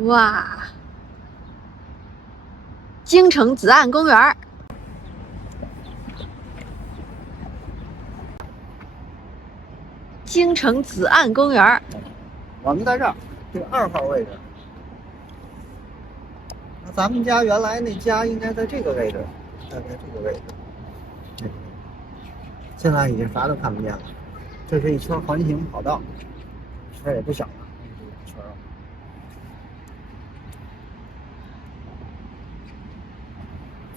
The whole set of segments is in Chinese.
哇，京城紫岸公园。京城紫岸公园，我们在这儿，这个2号位置。那咱们家原来那家应该在这个位置，大概这个位置。现在已经啥都看不见了。这是一圈环形跑道，圈也不小了，这个圈。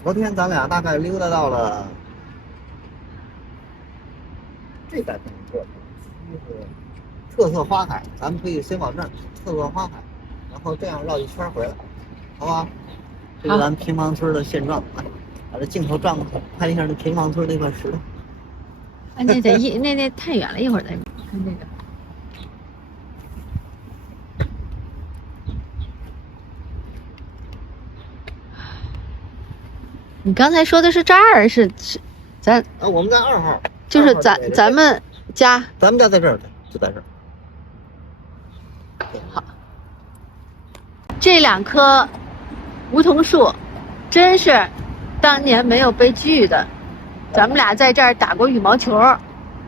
昨天咱俩大概溜达到了，这才挺有特色，就是特色花海，咱们可以先往这儿特色花海，然后这样绕一圈回来，好吧？这是咱平房村的现状，把这镜头转过去，看一下那平房村那块石头。啊，那太远了，一会儿再看这个。你刚才说的是这儿是咱我们在2号，就是咱们家在这儿，就在这儿。好，这2棵梧桐树，真是当年没有被锯的。咱们俩在这儿打过羽毛球，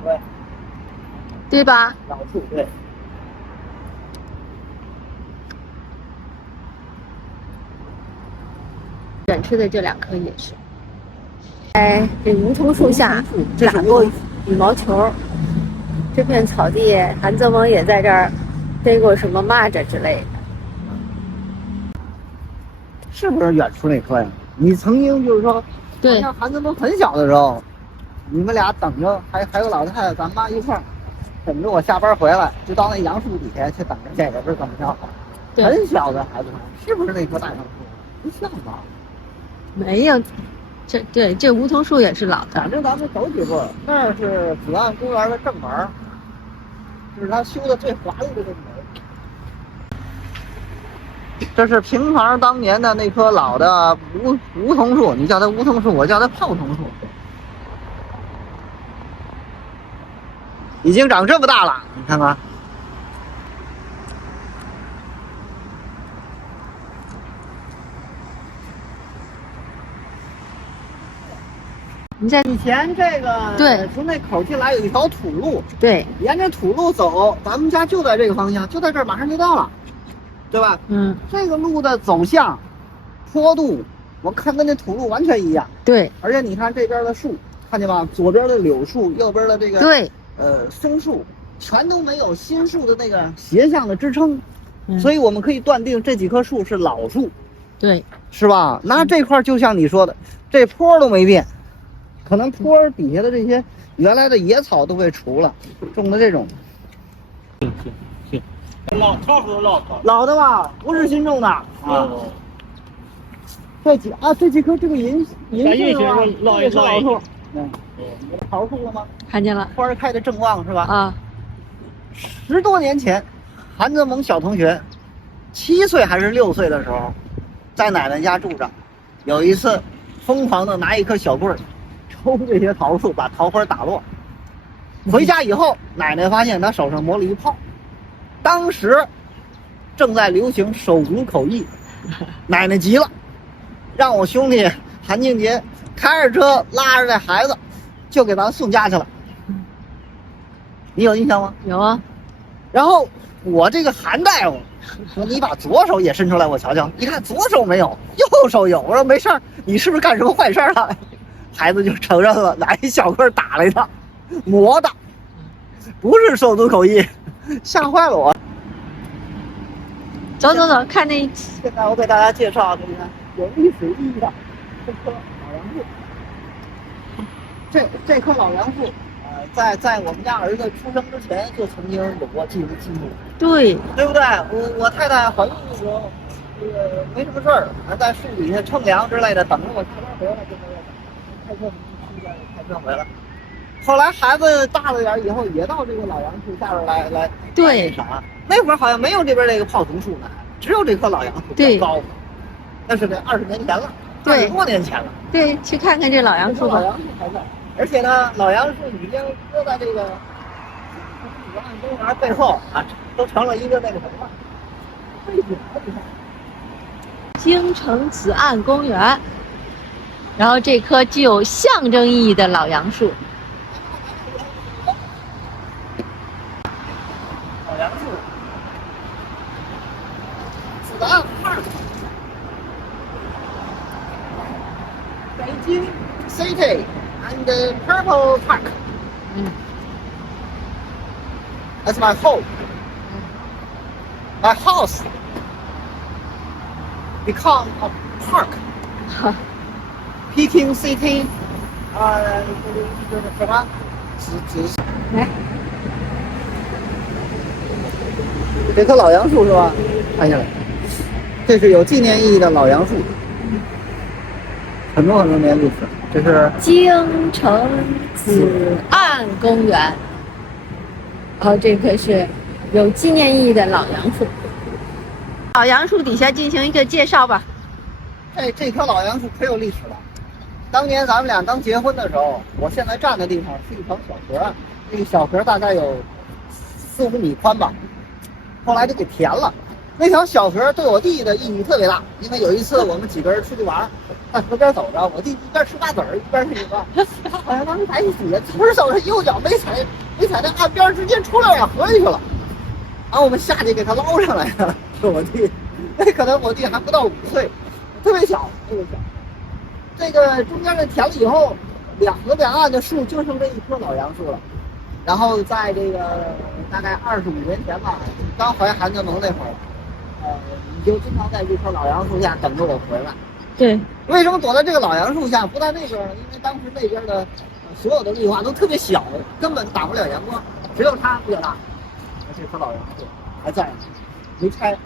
对，对吧？老树对。远处的这2棵也是，在这梧桐树下打过羽毛球。这片草地，韩泽蒙也在这儿飞过什么蚂蚱之类的。是不是远处那棵呀？你曾经就是说，对，像韩泽蒙很小的时候，你们俩等着，还有老太太，咱妈一块儿等着我下班回来，就到那杨树底下去等着这个，不是怎么着？很小的孩子们，是不是那棵大杨树？不像吧？没有，这梧桐树也是老的。反正咱们走几步，那是紫岸公园的正门，这是他修的最华丽的正门。这是平房当年的那棵老的梧桐树，你叫它梧桐树，我叫它泡桐树。已经长这么大了，你看看。你在以前这个对，从那口进来有一条土路，对，沿着土路走，咱们家就在这个方向，就在这儿，马上就到了，对吧？嗯，这个路的走向、坡度，我看跟那土路完全一样。对，而且你看这边的树，看见吧？左边的柳树，右边的这个对，松树，全都没有新树的那个斜向的支撑，所以我们可以断定这几棵树是老树，对，是吧？那这块就像你说的，这坡都没变。可能坡底下的这些原来的野草都被除了，种的这种。行，老的吧，不是新种的啊。这几棵这个银杏啊，老树，桃树了吗？看见了，花开的正旺是吧？啊，10多年前，韩泽蒙小同学7岁还是6岁的时候，在奶奶家住着，有一次疯狂的拿一颗小棍儿。抽这些桃树，把桃花打落。回家以后，奶奶发现他手上磨了一泡。当时正在流行手足口译，奶奶急了，让我兄弟韩静杰开着车拉着这孩子，就给咱送家去了。你有印象吗？有啊。然后我这个韩大夫说：“你把左手也伸出来，我瞧瞧。”一看左手没有，右手有。我说：“没事儿，你是不是干什么坏事了？”孩子就承认了，拿一小棍打来的，磨的，不是手足口译，吓坏了我。走，看那。现在我给大家介绍，你看有历史意义的这棵老杨树。这棵老杨树，在我们家儿子出生之前就曾经有过记录。对不对？我太太怀孕的时候，这个没什么事儿，还在树底下乘凉之类的，等着我下班回来就没有。开车回来，后来孩子大了点以后，也到这个老杨树下边来对啥？那会儿好像没有这边这个泡桐树呢，只有这棵老杨树比较高。那是得20年前了，20多年前了。对，去看看这老杨树吧。老杨树还在，而且呢，老杨树已经搁在这个紫岸公园背后啊，都成了一个那个什么了，京城紫岸公园，然后这棵具有象征意义的老杨树。老杨树，紫岸 Park， 北京 City and Purple Park。That's my home. My house become a park. Peking City， 就是什么？来，这棵老杨树是吧？看下来，这是有纪念意义的老杨树，很多年历史。这是京城紫岸公园，然后这棵是有纪念意义的老杨树。老杨树底下进行一个介绍吧。这棵老杨树可有历史了。当年咱们俩刚结婚的时候，我现在站的地方是一条小河，那个小河大概有4、5米宽吧，后来就给填了。那条小河对我弟的意义特别大，因为有一次我们几个人出去玩，在河边走着，我弟一边吃瓜子儿一边是一个，他好像当时抬起底下，呲儿走着右脚没踩在岸边，直接出来往河里去了。然后我们下去给他捞上来了，是我弟，那可能我弟还不到5岁，特别小。这个中间的填了以后，河两岸的树就剩这一棵老杨树了。然后在这个大概25年前吧，刚怀韩德蒙那会儿，你就经常在这棵老杨树下等着我回来。对，为什么躲在这个老杨树下，不在那边呢？因为当时那边的所有的绿化都特别小，根本打不了阳光，只有它比较大。这棵老杨树还在，没拆。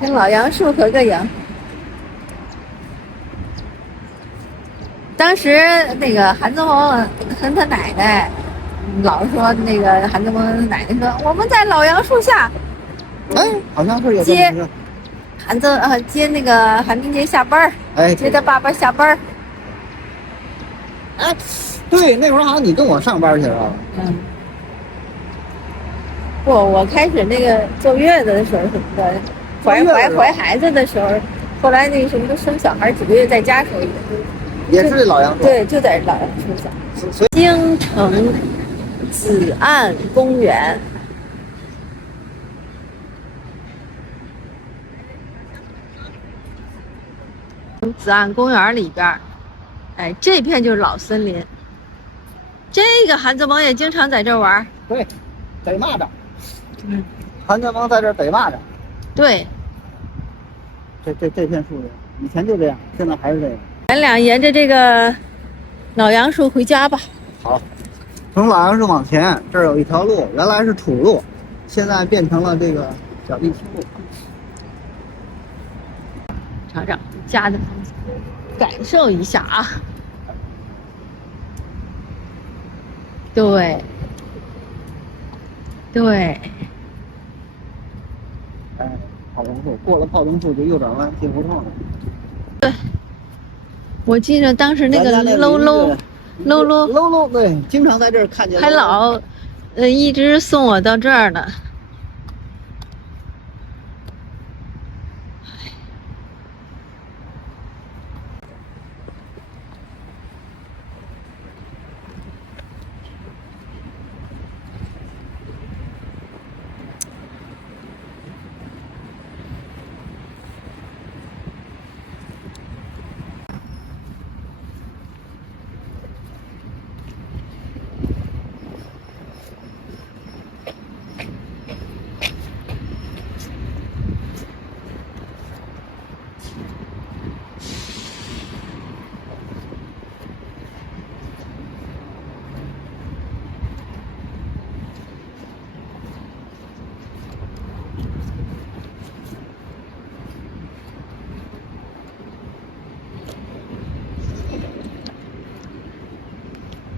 跟老杨树合个影。当时那个韩泽蒙跟他奶奶老说，那个韩泽蒙奶奶说我们在老杨树下，好像是有这么一个接那个韩冰洁下班，接他爸爸下班。对，那会儿好像你跟我上班去了。不，我开始那个坐月子的时候什么的，怀孩子的时候，后来那个什么生小孩几个月在家时候也是老杨树。对，就在老杨树下。京城紫岸公园。紫岸公园里边，这片就是老森林。这个韩泽蒙也经常在这儿玩。对，逮蚂蚱。韩泽蒙在这儿逮蚂蚱。对。这片树林以前就这样，现在还是这样。咱俩沿着这个老杨树回家吧。好，从老杨树往前，这儿有一条路，原来是土路，现在变成了这个小沥青路。尝尝家的风景，感受一下啊。对，泡桐树过了泡桐树就右转弯进胡同了。对，我记得当时那个喽喽，对，经常在这儿看见。还老，一直送我到这儿呢。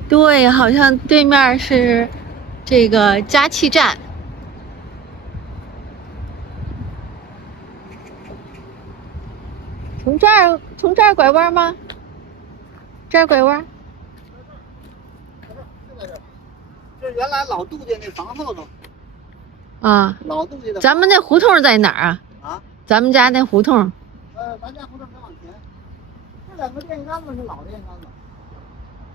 对，好像对面是这个加气站。从这儿拐弯吗？这儿拐弯？这原来老杜家那房后头，啊，老杜家的。咱们那胡同在哪儿啊？啊，咱们家那胡同。咱家胡同再往前，这两个电杆子是老电杆子。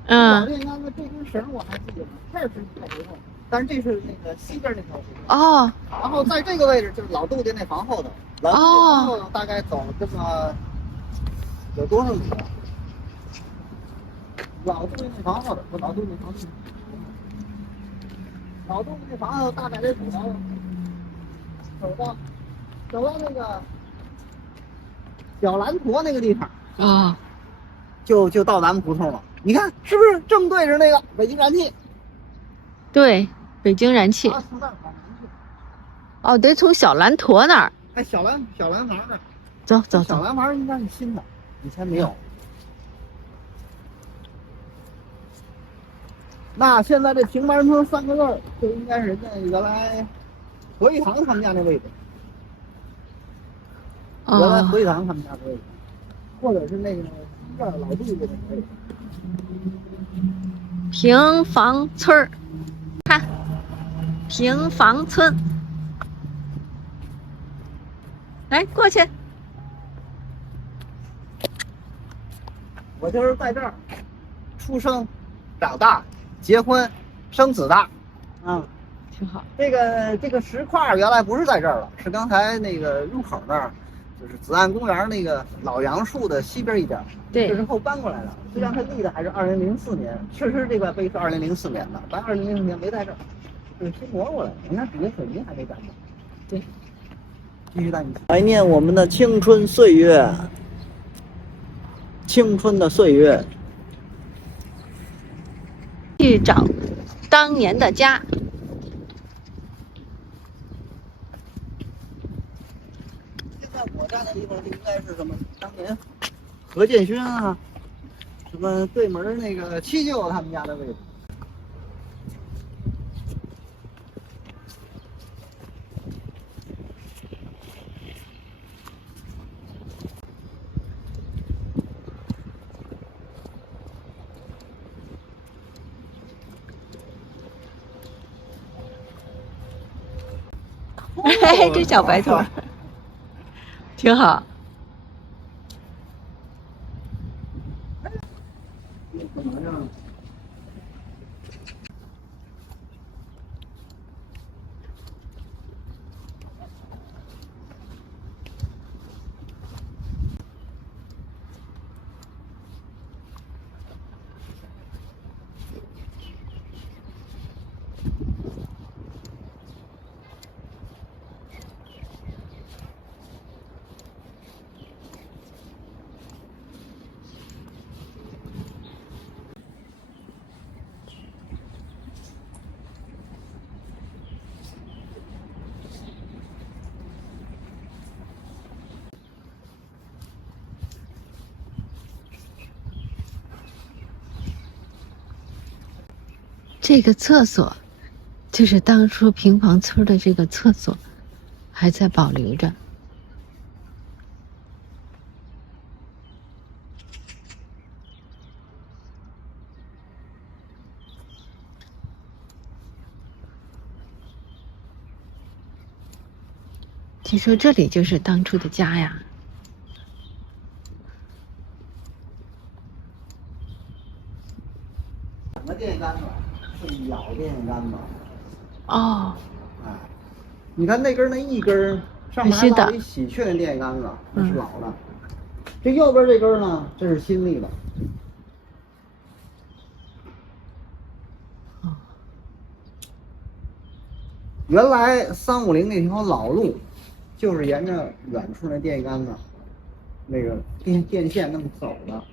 老嗯。电杆子这根绳我还记得呢，这是太胡同，但是这是那个西边那条胡同。哦。然后在这个位置就是老杜家那房后头，老杜家房后头大概走这么有多少米啊？老杜家那房后头，不，老杜家那房后头，老杜家那房后头大概得走到那个小蓝坨那个地方。哦。就到咱们胡同了，你看是不是正对着那个北京燃气？对，北京燃气。啊，从那儿跑南去。哦，得从小蓝坨那儿。哎，小蓝房那儿。走走小走。蓝房应该是新的，以前没有。那现在这平板村3个字儿，就应该是人家原来何玉堂他们家那位置。原来何玉堂他们家的位置，或者是那个西边老杜家那个位置。平房村儿，看，平房村，来过去。我就是在这儿出生、长大、结婚、生子的，挺好。这个石块原来不是在这儿了，是刚才那个入口那儿，就是紫岸公园那个老杨树的西边一点。对，这是后搬过来的。实际上它立的还是2004年，确实这块碑是2004年的，咱2004年没在这儿，就是新挪过来的。你看底下水泥还没长呢。对，继续带你怀念我们的青春岁月，青春的岁月。去找当年的家。现在我站的地方就应该是什么？当年何建勋啊，什么对门那个七舅他们家的位置。嘿，这小白兔挺好。这个厕所就是当初平房村的这个厕所，还在保留着。听说这里就是当初的家呀。两个电线杆子是老电线杆子。哦。哎，你看那根那一根上面还落一喜鹊的电线杆子，那是老的。这右边这根呢，这是新立的。原来350那条老路，就是沿着远处那电线杆子，那个电线那么走的。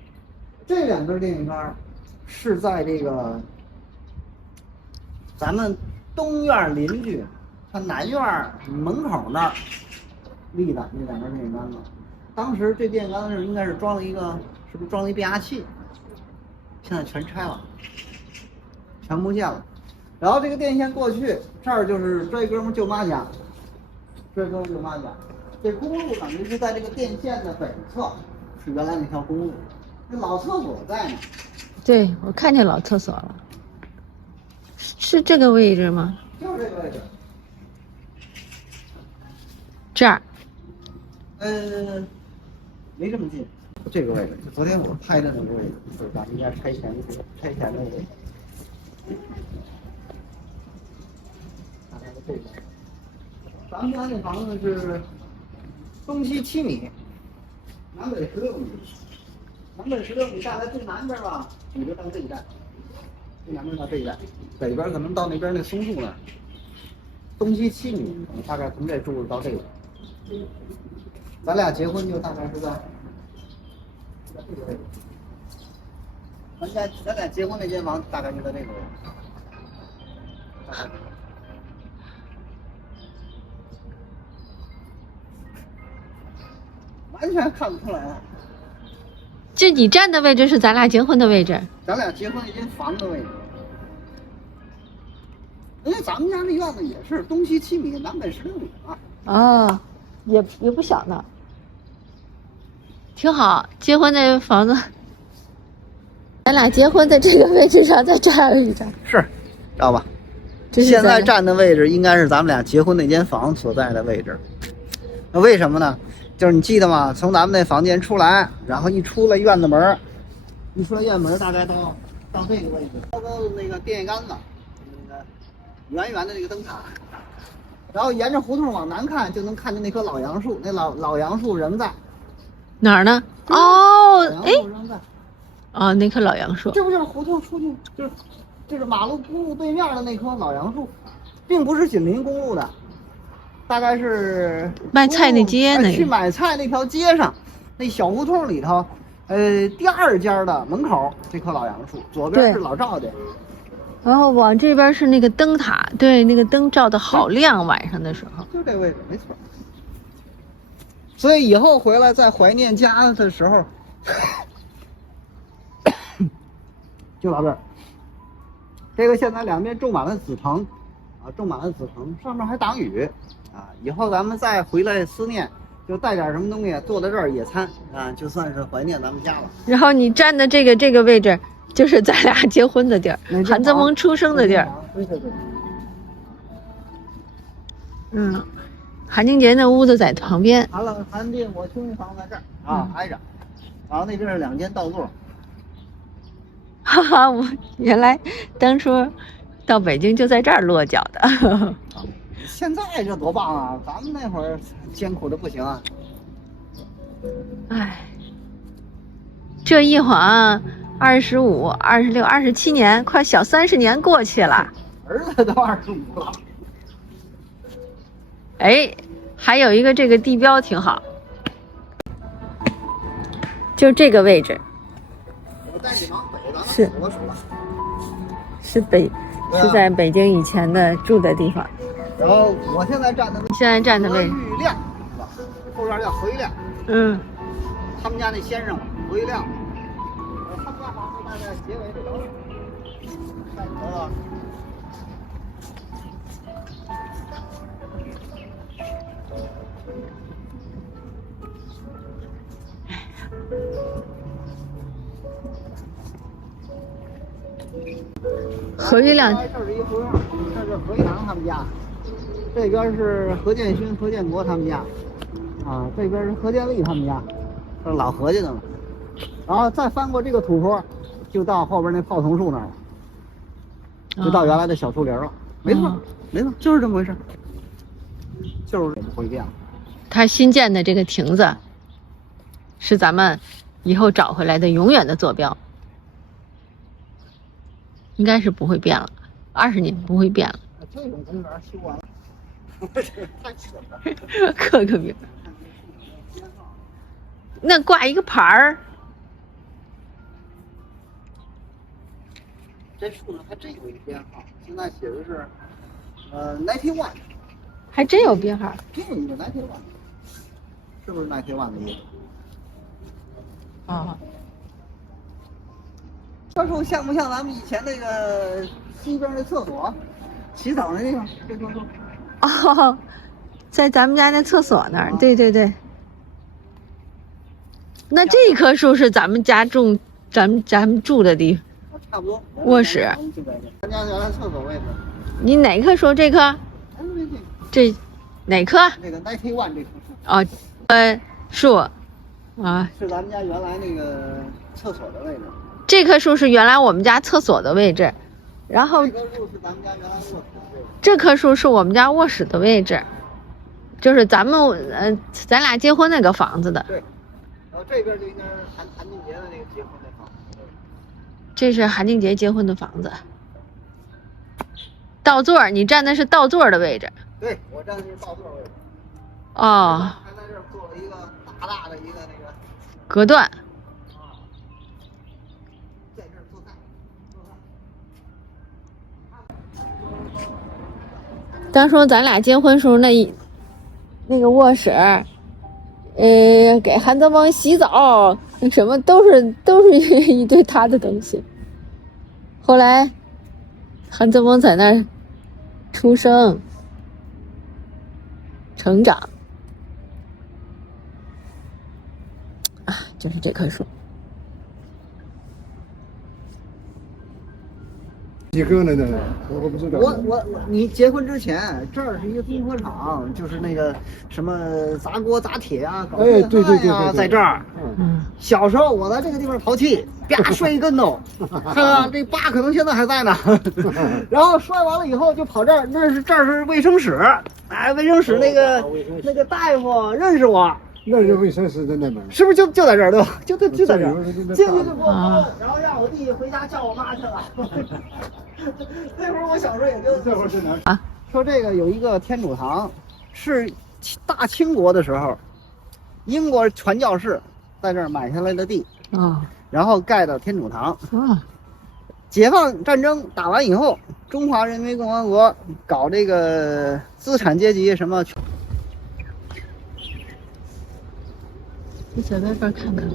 这两根电线杆是在这个咱们东院邻居他南院门口那儿立的那两根电线杆子。当时这电线杆子上应该是装了一个，是不是装了一变压器？现在全拆了，全不见了。然后这个电线过去，这儿就是这哥们舅妈家，这哥们舅妈家。这公路等于是在这个电线的北侧，是原来那条公路。这老厕所在呢。对，我看见老厕所了。是这个位置吗？就是这个位置。这儿。没这么近。这个位置，就昨天我拍的那个位置，就是咱们家拆迁的位置。大概是这个。咱们家那房子是东西7米，南北16米。南北16米，大概最南边吧，你就到这一站，最南边到这一站，北边可能到那边那松树那儿。东西7米，大概从这住到这个。咱俩结婚就大概是在这个位置。咱俩结婚那间房大概就在这个位置。完全看不出来。就你站的位置是咱俩结婚的位置？咱俩结婚那间房的位置。因为咱们家那院子也是东西7米，南北16米啊。哦，也不小呢。挺好，结婚那房子，咱俩结婚在这个位置上，在这儿一站，是，知道吧？现在站的位置应该是咱们俩结婚那间房所在的位置。那为什么呢？就是你记得吗？从咱们那房间出来，然后一出了院子门，一出了院门，大概到这个位置，高高的那个电线杆子，那个圆圆的那个灯塔，然后沿着胡同往南看，就能看见那棵老杨树，那老杨树仍在。哪儿呢？哦，哎，哦，那棵老杨树，这不就是胡同出去，就是马路公路对面的那棵老杨树，并不是紧邻公路的，大概是卖菜那街那去买菜那条街上，那小胡同里头，第2家的门口这棵老杨树，左边是老赵家，然后往这边是那个灯塔，对，那个灯照得好亮，晚上的时候。就这位置，没错。所以以后回来再怀念家的时候，就到这儿。这个现在两边种满了紫藤，啊，种满了紫藤，上面还挡雨，啊，以后咱们再回来思念，就带点什么东西坐在这儿野餐，啊，就算是怀念咱们家了。然后你站的这个位置，就是咱俩结婚的地儿，韩泽蒙出生的地儿。对。韩静杰那屋子在旁边。韩定我兄弟房在这儿啊，挨着，然后那边是2间倒座。哈哈，我原来当初到北京就在这儿落脚的。现在这多棒啊！咱们那会儿艰苦的不行啊。哎，这一晃25、26、27年，快小30年过去了。儿子都25了。哎，还有一个这个地标挺好，就这个位置。我带你往北了。是在北京以前的住的地方。然后我现在站的位置，何玉亮是吧？后边叫何玉亮。他们家那先生何玉亮，他们家房子大概结尾这楼，看你瞅瞅。何玉亮，这是一胡同，这是何玉堂他们家，这边是何建勋、何建国他们家，啊，这边是何建立他们家，这是老何家的了。然后再翻过这个土坡，就到后边那泡桐树那儿了，就到原来的小树林了。没错，没错，就是这么回事，就是不会变了。他新建的这个亭子，是咱们以后找回来的永远的坐标。应该是不会变了，20年不会变了。这种公园修完了，太扯了。刻个名，那挂一个牌儿。这树上还真有一编号，现在写的是91，还真有编号，真有一个91，是不是91的意思？啊。这树像不像咱们以前那个西边那厕所，洗澡那地方？这棵树。哦，在咱们家那厕所那儿。对。那这棵树是咱们家种，咱们住的地方。差不多。卧室。就在这，咱家原来厕所位置。你哪棵树？这棵？这哪棵？那个 91这棵树。哦，树，啊，是咱们家原来那个厕所的位置。这棵树是原来我们家厕所的位置，然后这棵树是咱们家原来卧室的位置。这棵树是我们家卧室的位置，就是咱俩结婚那个房子的。对，然后这边就应该是韩静杰的那个结婚的房子。这是韩静杰结婚的房子。倒座，你站的是倒座的位置。对，我站的是倒座位置。哦。还在这儿做了一个大的一个那个隔断。在这儿做菜。当初咱俩结婚时候那个卧室，给韩泽蒙洗澡，什么都是一堆他的东西。后来，韩泽蒙在那儿出生、成长，啊，就是这棵树。几个呢？我不知道。你结婚之前，这儿是一个综合厂，就是那个什么砸锅砸铁啊，搞对，在这儿。嗯。小时候我在这个地方淘气，啪摔一跟头，看看这疤可能现在还在呢。然后摔完了以后就跑这儿，这儿是卫生室，哎，卫生室那个大夫认识我。那是卫生室在那边，是不是就在这儿对吧？就在这儿，进去就给我啊，然后让我弟回家叫我妈去了。那会儿我小时候也就这会儿在哪？啊，说这个有一个天主堂，是大清国的时候，英国传教士在这儿买下来的地，然后盖的天主堂。解放战争打完以后，中华人民共和国搞这个资产阶级什么。你在外边看看。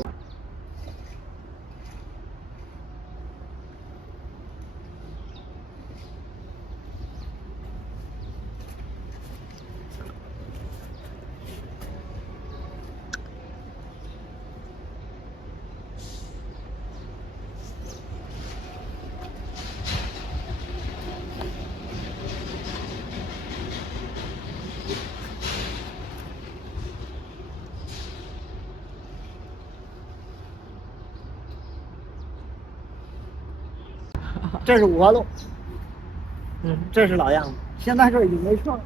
这是五华路，这是老样子。现在这儿已经没车了。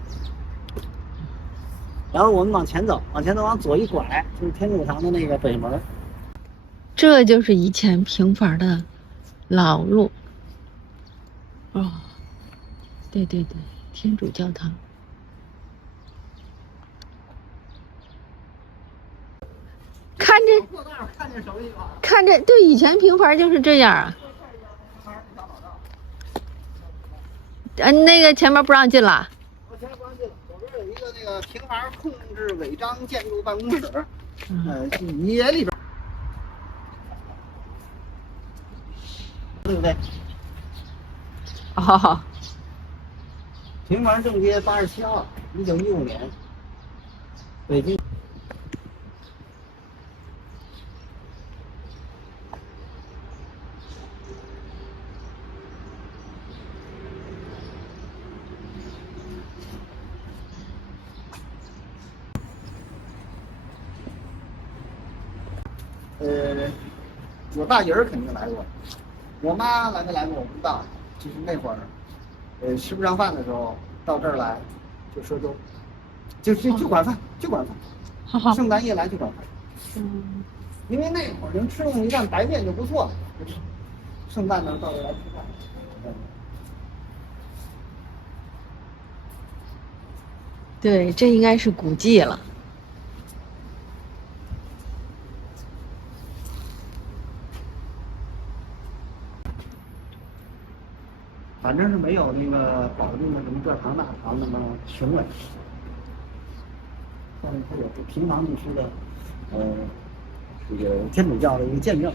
然后我们往前走，往左一拐，就是天主堂的那个北门。这就是以前平房的老路。哦，对，天主教堂。看着，对，以前平房就是这样啊。那个前面不让进了。前面不让进了，左边有一个那个平房控制违章建筑办公室，也里边，对不对？哦。平房正街87号，1915年，北京。我大姨儿肯定来过，我妈来没来过我不知道。就是那会儿，吃不上饭的时候到这儿来，就说就管饭，圣诞夜来就管饭。因为那会儿能吃上一担白面就不错了。圣诞呢到这儿来吃饭。对，这应该是古迹了。反正是没有那个保定的什么这堂那堂那么雄伟，但是它有平房地区的，这个天主教的一个见证，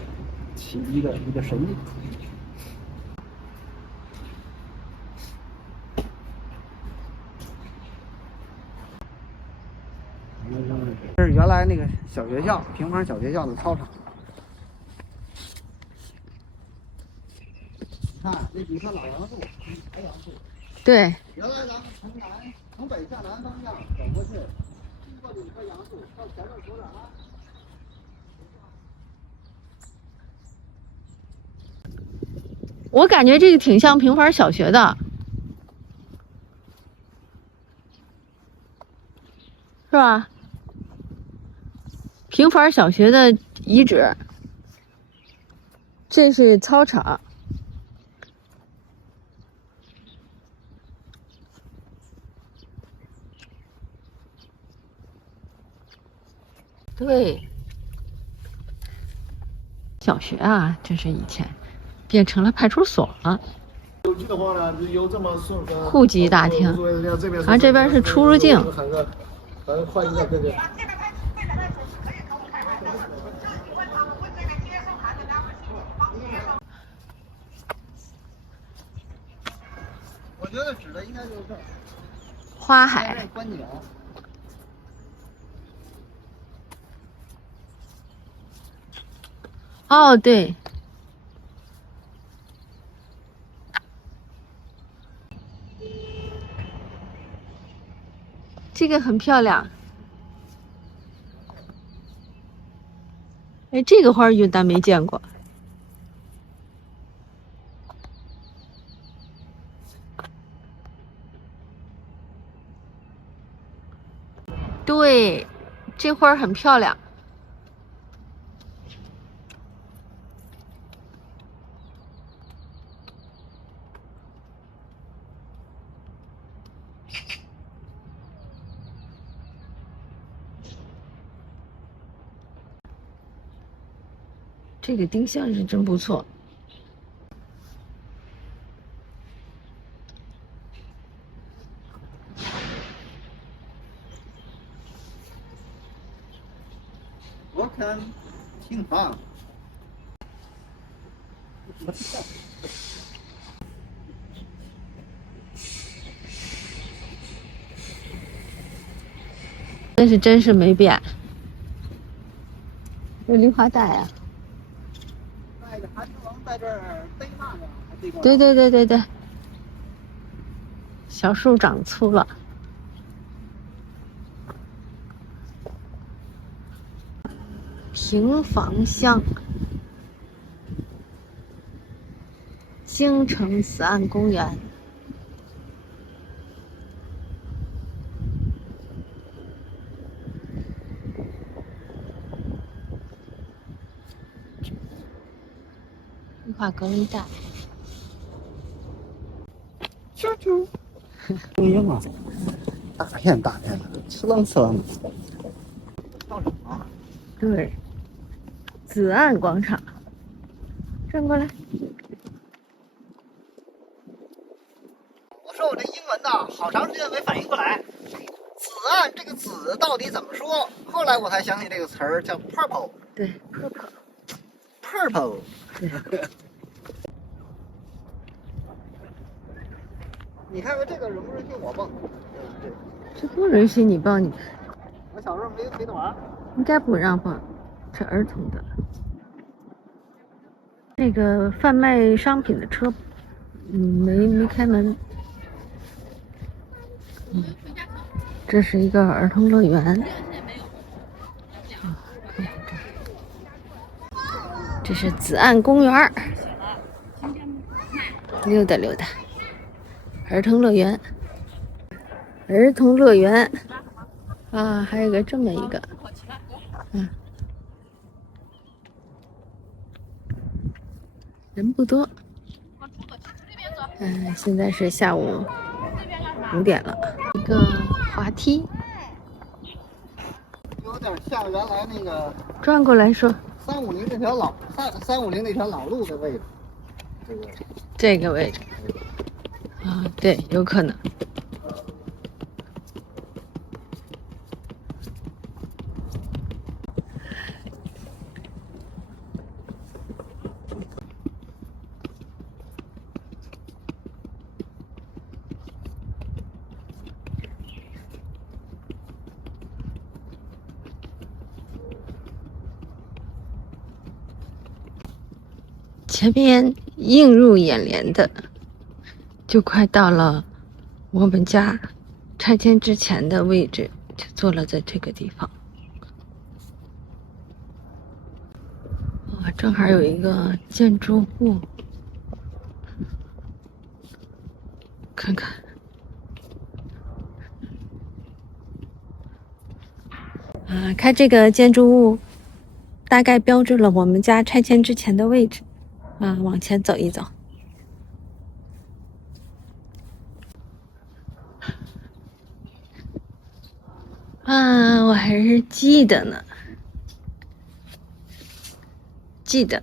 一个神迹。这是原来那个小学校，平房小学校的操场。看那几棵老杨树，白杨树。对，原来咱们从北向南方向走过去，经过5棵杨树，到前面左转弯。我感觉这个挺像平凡小学的，是吧？平凡小学的遗址，这是操场。对，小学啊，这是以前变成了派出所了。邮寄的话呢，有这么顺丰。户籍大厅，啊，这边是出入境。还换一个这个。我觉得指的应该就是这儿。花海。观景。哦，对。这个很漂亮。哎，这个花玉咱没见过。对，这花很漂亮。这个丁香是真不错。我看挺棒。但是真是没变。这梨花带啊。带着韩之王在这儿逮蚂蚱，对对对对对。小树长粗了。平房乡。京城死岸公园。绿化隔离带。啾啾。声音啊，大片大片的，呲楞呲楞的。操场。对。紫岸广场。转过来。我说我这英文呐，好长时间没反应过来，紫岸这个紫到底怎么说？后来我才想起这个词儿叫 purple。对 ，purple。purple。对。你看看这个允不允许我蹦？这不允许你蹦，你我小时候没懂。应该不让蹦，这儿童的。那个贩卖商品的车，没开门。这是一个儿童乐园。这是紫岸公园，溜达溜达。儿童乐园，儿童乐园啊，还有个这么一个，人不多。现在是下午5点了。一个滑梯，有点像原来那个转过来说350那条350那条老路的位置。这个位置啊，对，有可能。前面映入眼帘的，就快到了我们家拆迁之前的位置，就坐落在这个地方。正好有一个建筑物，看看。看这个建筑物，大概标志了我们家拆迁之前的位置。往前走一走。我还是记得呢，记得。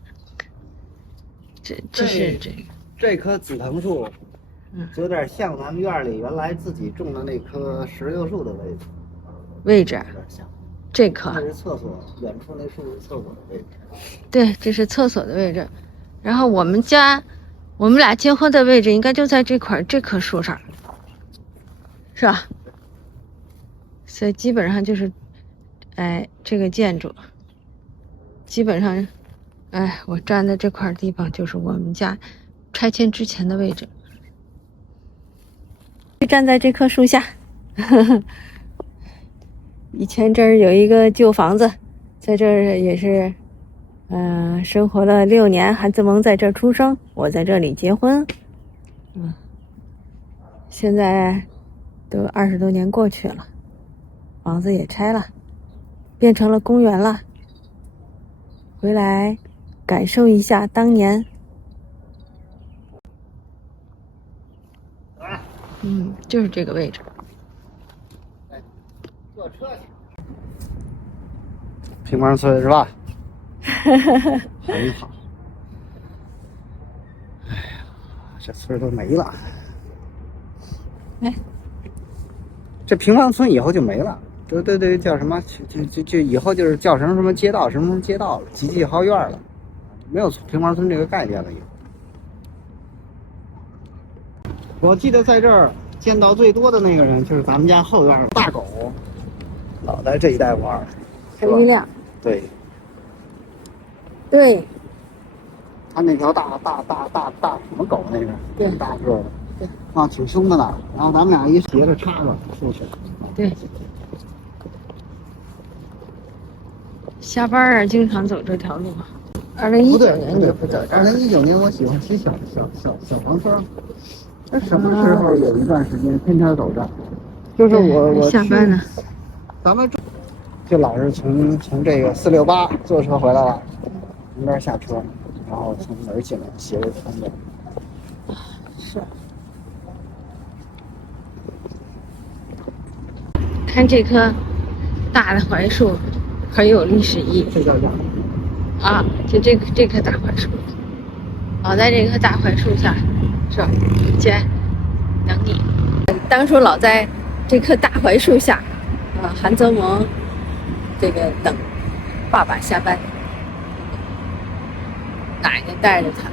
这是这个。这棵紫藤树，有点像咱们院里原来自己种的那棵石榴树的位置。有点像。这棵。这是厕所，远处那树是厕所的位置。对，这是厕所的位置。然后我们俩结婚的位置应该就在这棵树上，是吧？所以基本上就是，这个建筑，基本上，我站的这块地方就是我们家拆迁之前的位置。站在这棵树下，以前这儿有一个旧房子，在这儿也是。生活了6年，韩自萌在这儿出生，我在这里结婚。现在都20多年过去了，房子也拆了，变成了公园了。回来感受一下当年。就是这个位置。坐车去。平房村是吧？很好。哎呀，这村都没了。这平房村以后就没了。对，叫什么？就以后就是叫什么街道，什么街道了，几号院了，没有平房村这个概念了以后。我记得在这儿见到最多的那个人，就是咱们家后院大狗，老在这一带玩。黑一亮。对，他那条大什么狗那个，对，大个的，对，挺凶的呢。然后咱们俩一斜着插着出去。对，下班经常走这条路。2019年你就不走这儿？2019年我喜欢骑小黄车，那什么时候有一段时间天天走着？就是我下班呢，咱们就老是从这个468坐车回来了。从那儿下车，然后从门进来，斜着穿的。是。看这棵大的槐树，很有历史意义。这叫啥？就这棵大槐树，老在这棵大槐树下，是吧？姐，等你。当初老在这棵大槐树下，韩泽萌这个等爸爸下班。奶奶带着他，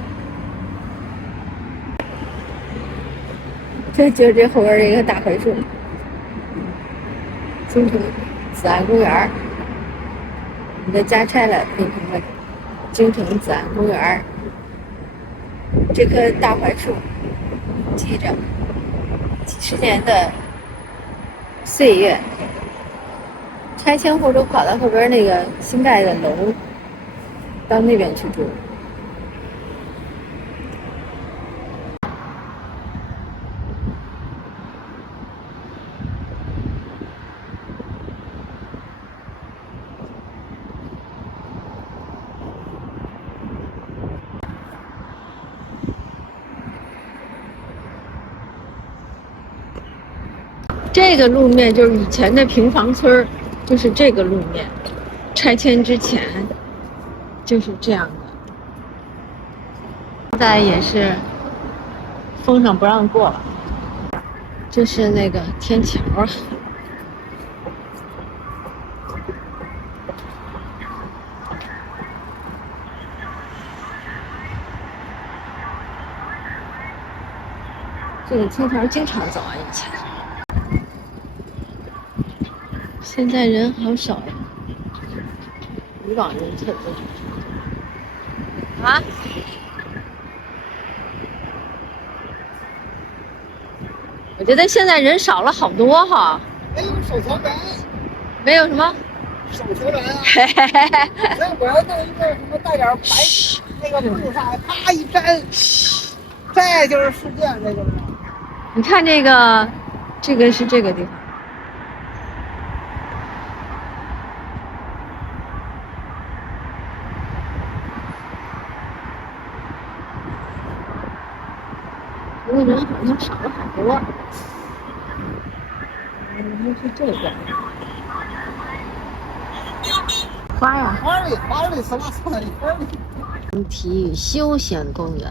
就是这后边这个大槐树，京城紫岸公园。你的家拆了，变成了京城紫岸公园。这棵大槐树记着几十年的岁月，拆迁户都跑到后边那个新盖的楼，到那边去住。这个路面就是以前的平房村，就是这个路面，拆迁之前就是这样的。现在也是封上不让过了。这是那个天桥啊。这个天桥经常走以前。现在人好少呀，比往人特多。我觉得现在人少了好多哈，没有手球员，没有什么。手球员啊！嘿嘿嘿嘿。所以我要弄一个什么带点白那个布上，啪一粘，这就是世界，这就是。你看这个，这个是这个地方。这个人好像少了很多。是这个。花呀。花里花里，什么花里花里？体育休闲公园。